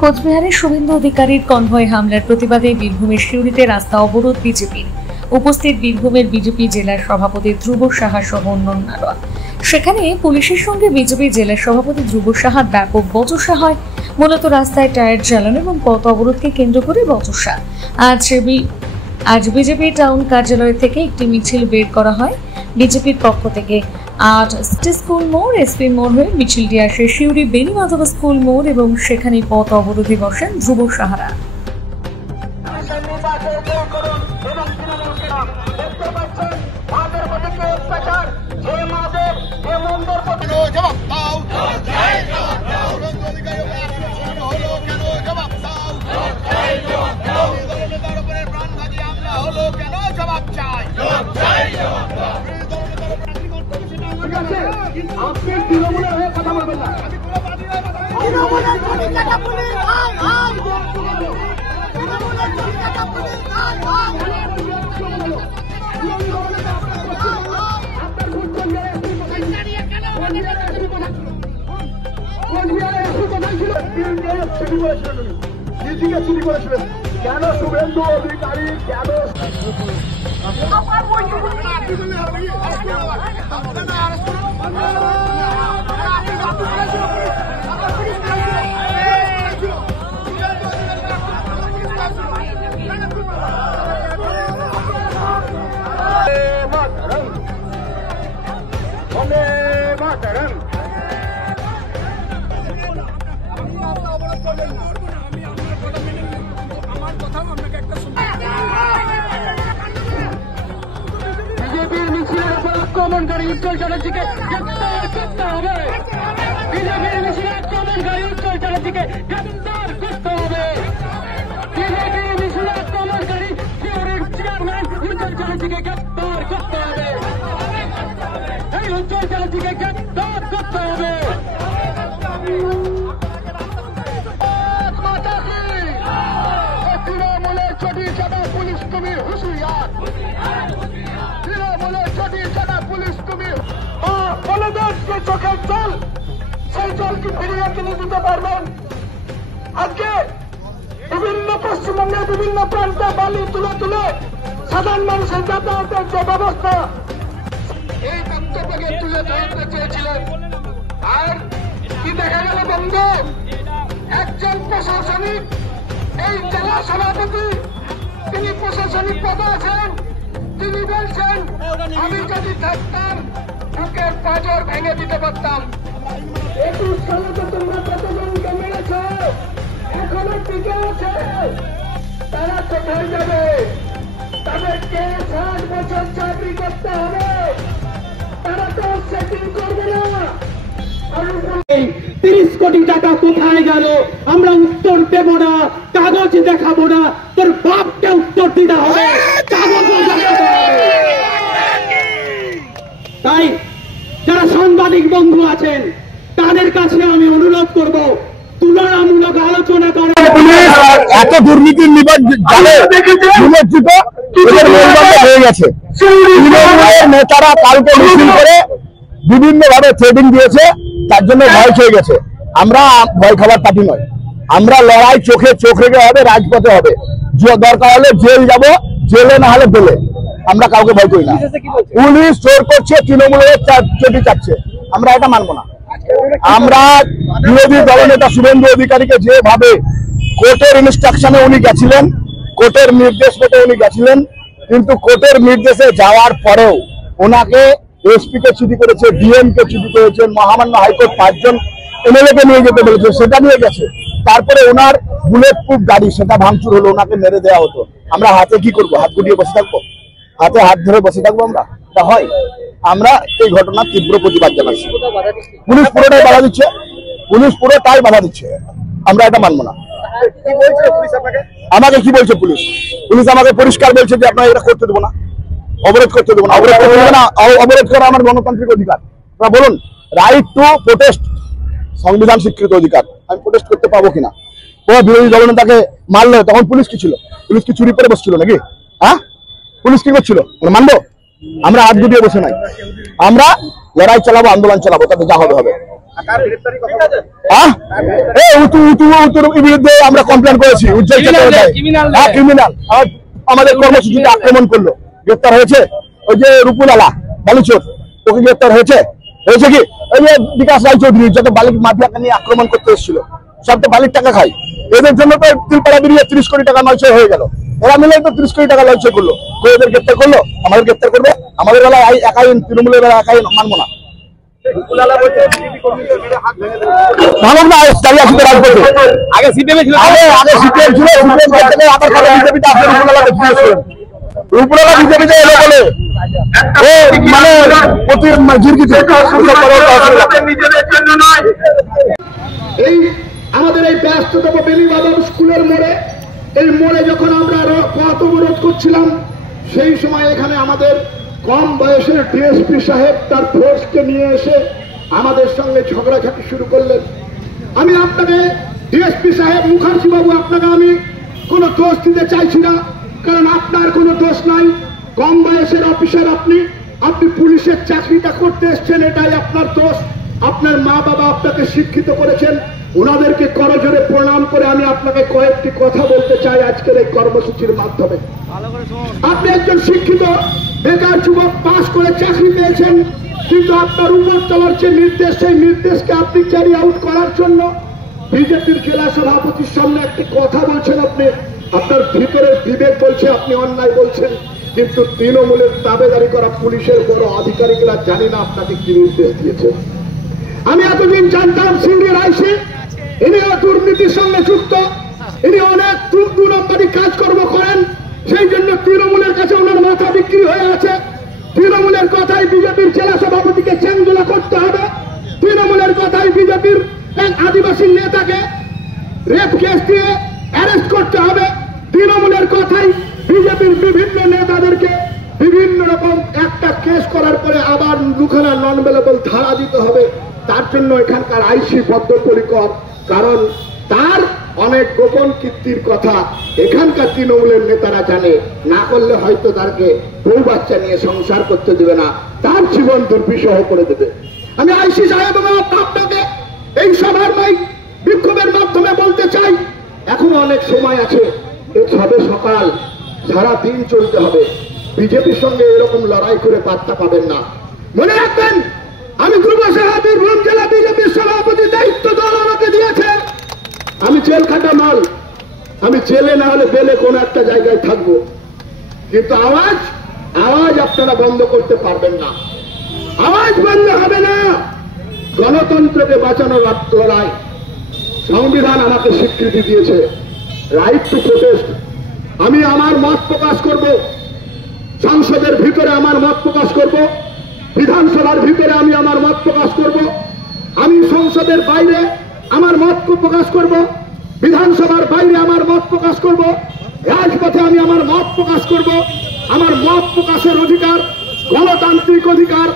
কোচবিহারের শুভেন্দু অধিকারীর কনভয় হামলার প্রতিবাদে বীরভূমের সিউড়িতে রাস্তা অবরোধ বিজেপির। উপস্থিত বীরভূমের বিজেপি জেলার সভাপতি ধ্রুব সাহা সহ অন্যান্যরা। সেখানে পুলিশের সঙ্গে বিজেপি জেলার সভাপতি ধ্রুব সাহার ব্যাপক বচসা হয়। মূলত রাস্তায় টায়ার জ্বালানো এবং পথ অবরোধকে কেন্দ্র করে বচসা। আজ বিজেপি টাউন কার্যালয় থেকে একটি মিছিল বের করা হয় বিজেপির পক্ষ থেকে। আজ সিটি স্কুল মোড়, এসপি মোড় হয়ে মিছিলটি আসে সিউড়ি বেণীমাধব স্কুল মোড় এবং সেখানে পথ অবরোধে বসেন ধ্রুব সাহারা। আপনি তৃণমূলের হয়ে কথা বলবেন না। কেন শুভেন্দু অধিকারী কেন বিজেপির মিছিলের উপর আক্রমণকারী উজ্জ্বল চ্যাটার্জিকে গ্রেপ্তার করতে হবে। বিজেপির মিছিলে আক্রমণকারী উজ্জ্বল চ্যাটার্জিকে গ্রেপ্তার করতে হবে। বিজেপির মিছিলে আক্রমণকারী সিউড়ির চেয়ারম্যান উজ্জ্বল চ্যাটার্জিকে গ্রেপ্তার করতে হবে। এই উজ্জ্বল চ্যাটার্জিকে গ্রেপ্তার করতে হবে। তৃণমূলের চটি চাটা পুলিশ তুমি হুঁশিয়ার। তৃণমূলের চটি চাটা পুলিশ তুমি বলে দেন যে চোখের জল, সেই জল কি ফিরিয়ে কিনে দিতে পারবেন? আজকে বিভিন্ন পশ্চিমবঙ্গের বিভিন্ন প্রান্তে বালি তুলে তুলে সাধারণ মানুষের যাতায়াতের যে ব্যবস্থা, এই বক্তব্যকে তুলে ধরতে চেয়েছিলেন। আর কি দেখা গেল বন্ধু, একজন প্রশাসনিক এই জেলা সভাপতি, তিনি প্রশাসনিক পদে আছেন, তিনি বলছেন আমি যদি থাকতাম বুকের পাঁজর ভেঙে দিতে পারতাম। 21 সালে তো তোমরা কতজনকে মেরেছ, এখনো টিকে আছে, তারা কোথায় যাবে? তাদেরকে 60 বছর চাকরি করতে হবে, তারা তো সেটিং করবে না। 30 কোটি টাকা কোথায় গেল আমরা উত্তর দেব না, কাগজ দেখাবো না, তোর বাপকে উত্তর দিতে হবে, কাগজ দেখাতে হবে। তাই যারা সাংবাদিক বন্ধু আছেন তাদের কাছে আমি অনুরোধ করব, তুলনামূলক আলোচনা করে এত দুর্নীতির নিমজ্জিত হয়ে গেছে। তৃণমূলের নেতারা কালকে মিছিল করে বিভিন্ন ভাবে ট্রেডিং দিয়েছে, তার জন্য ভয় খেয়ে গেছে। আমরা ভয় খাবার পার্টি নয়, আমরা লড়াই চোখে চোখ রেখে হবে, রাজপথে হবে। দরকার হলে জেল যাব, জেলে না হলে বেলে, আমরা কাউকে ভয় করি না। পুলিশ চোর করছে, তৃণমূলের চটি চাচ্ছে, আমরা এটা মানবো না। আমরা বিরোধী দলনেতা শুভেন্দু অধিকারীকে যেভাবে কোর্টের ইনস্ট্রাকশনে উনি গেছিলেন, কোর্টের নির্দেশ মতো উনি গেছিলেন, কিন্তু কোর্টের নির্দেশে যাওয়ার পরেও ওনাকে এসপি কে চিঠি করেছে, ডিএম কে চিঠি করেছেন, মহামান্য হাইকোর্ট 5 জন এমএলএ কে নিয়ে যেতে বলেছে, সেটা নিয়ে গেছে। তারপরে ওনার বুলেট প্রুফ গাড়ি, সেটা ভাঙচুর হলো, ওনাকে মেরে দেওয়া হতো। আমরা হাতে কি করবো? হাত গুটিয়ে বসে থাকবো? হাতে হাত ধরে বসে থাকবো আমরা? তা হয়? আমরা এই ঘটনার তীব্র প্রতিবাদ জানাচ্ছি। পুলিশ পুরোটাই বাধা দিচ্ছে, পুলিশ পুরোটাই বাধা দিচ্ছে, আমরা এটা মানবো না। আমাকে কি বলছে পুলিশ? পুলিশ আমাকে পরিষ্কার বলছে যে আপনারা এটা করতে দেবো না, অবরোধ করতে দেবো না। অবরোধ করতে দেবো না, অবরোধ করা আমার গণতান্ত্রিক অধিকার। আপনারা বলুন, রাইট টু প্রোটেস্ট সংবিধান স্বীকৃত অধিকার, আমি প্রোটেস্ট করতে পাবো কিনা? ও বিরোধী দলনেতাকে মারলো, তখন পুলিশ কি ছিল? পুলিশ কি চুরি করে বসছিল নাকি? হ্যাঁ, পুলিশ কি করছিল? মানবো? আমরা হাত গুটিয়ে বসে নাই, আমরা লড়াই চালাবো, আন্দোলন চালাবো, তাতে যা হবে হবে। বিরুদ্ধে আমরা কমপ্লেন করেছি। উজ্জ্বল ক্রিমিনাল আমাদের কর্মসূচিতে আক্রমণ করলো, গ্রেপ্তার হয়েছে। ওই যে রূপুল আলা বালুচোর, ওকে গ্রেপ্তার হয়েছে কি? ওই যে বিকাশ রায়চৌধুরী যত বালিক মাফিয়াকে নিয়ে আক্রমণ করতে এসেছিল, সব তো বালির টাকা খায়। এদের জন্য তো তিলপাড়া বেরিয়ে 30 কোটি টাকা নয়ছয় হয়ে গেল। এরা মিলে তো 30 কোটি টাকা নয়ছয় করলো। এদের গ্রেপ্তার করলো, আমাদের গ্রেপ্তার করবে? আমাদের বেলায় একাই, তৃণমূলের বেলায় একাই মানবো না। আগে সিপিএম ছিল, রূপলালা বিজেপিতে এলো বলে মানে এই আমাদের এই ব্যস্ততম বেলিবাদন স্কুলের মোড়ে, এই মোড়ে যখন আমরা পথ অবরোধ করছিলাম, সেই সময় এখানে আমাদের কম বয়সের ডিএসপি সাহেব তার ফোর্সকে নিয়ে এসে আমাদের সঙ্গে ঝগড়াঝাটি শুরু করলেন। আমি আপনাকে ডিএসপি সাহেব মুখার্জি বাবু, আপনাকে আমি কোনো দোষ দিতে চাইছি না, কারণ আপনার কোনো দোষ নাই। কম বয়সের অফিসার আপনি পুলিশের চাকরিটা করতে এসছেন, এটাই আপনার দোষ। আপনার মা বাবা আপনাকে শিক্ষিত করেছেন, ওনাদেরকে করজোরে প্রণাম করে আমি আপনাকে কয়েকটি কথা বলতে চাই আজকের এই কর্মসূচির মাধ্যমে। আপনি একজন শিক্ষিত বেকার যুবক, পাস করে চাকরি পেয়েছেন, কিন্তু আপনার উপর তলার যে নির্দেশ, সেই নির্দেশকে আপনি ক্যারি আউট করার জন্য বিজেপির জেলা সভাপতির সামনে একটি কথা বলছেন। আপনি আপনার ভিতরের বিবেক বলছে আপনি অন্যায় বলছেন, কিন্তু তৃণমূলের দাবেদারি করা পুলিশের বড় আধিকারিকরা জানি না আপনাকে কি নির্দেশ দিয়েছে। আমি এতদিন জানতাম সিঙ্গের আইসি ইনিও দুর্নীতির সঙ্গে যুক্ত, ইনি অনেক 2 নম্বরী কাজকর্ম করেন, সেই জন্য তৃণমূলের কাছে ওনার মাথা বিক্রি হয়ে আছে। তৃণমূলের কথাই বিজেপির জেলা সভাপতিকে চেঙ্গুলা করতে হবে, তৃণমূলের কথাই বিজেপির এক আদিবাসী নেতাকে রেপ কেস দিয়ে অ্যারেস্ট করতে হবে, তৃণমূলের কথাই বিজেপির বিভিন্ন নেতাদেরকে বিভিন্ন রকম একটা কেস করার পরে আবার দুখানা নন অ্যাভেলেবল ধারা দিতে হবে। তার জন্য এখানকার আইসি বদ্ধপরিকর, কারণ তার অনেক গোপন কীর্তির কথা এখানকার তৃণমূলের নেতারা জানে। না করলে হয়তো তাকে বউ বাচ্চা নিয়ে সংসার করতে দেবে না, তার জীবন দুর্বিষহ করে দেবে। আমি আইসি সাহেব এবং আপনাকে এই সভার বিক্ষোভের মাধ্যমে বলতে চাই, এখন অনেক সময় আছে, সবে সকাল, সারা দিন চলতে হবে। বিজেপির সঙ্গে এরকম লড়াই করে পাত্তা পাবেন না। মনে রাখবেন, আমি ধ্রুব সাহা বীরভূম জেলা বিজেপির সভাপতি, দায়িত্ব দল আমাকে দিয়েছে। আমি জেল খাটা মাল, আমি জেলে না হলে বেলে কোন একটা জায়গায় থাকবো, কিন্তু আওয়াজ আপনারা বন্ধ করতে পারবেন না, আওয়াজ বন্ধ হবে না। গণতন্ত্রকে বাঁচানোর লড়াই, সংবিধান আমাকে স্বীকৃতি দিয়েছে, রাইট টু প্রোটেস্ট। আমি আমার মত প্রকাশ করব, সংসদের ভিতরে আমার মত প্রকাশ করব, বিধানসভার ভিতরে আমি আমার মত প্রকাশ করব, আমি সংসদের বাইরে আমার মত প্রকাশ করব, বিধানসভার বাইরে আমার মত প্রকাশ করব, রাজপথে আমি আমার মত প্রকাশ করব। আমার মত প্রকাশের অধিকার গণতান্ত্রিক অধিকার,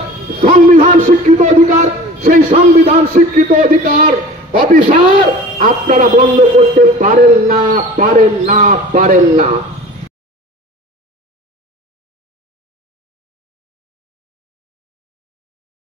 সংবিধান স্বীকৃত অধিকার। সেই সংবিধান স্বীকৃত অধিকার অফিসার আপনারা বন্ধ করতে পারেন না।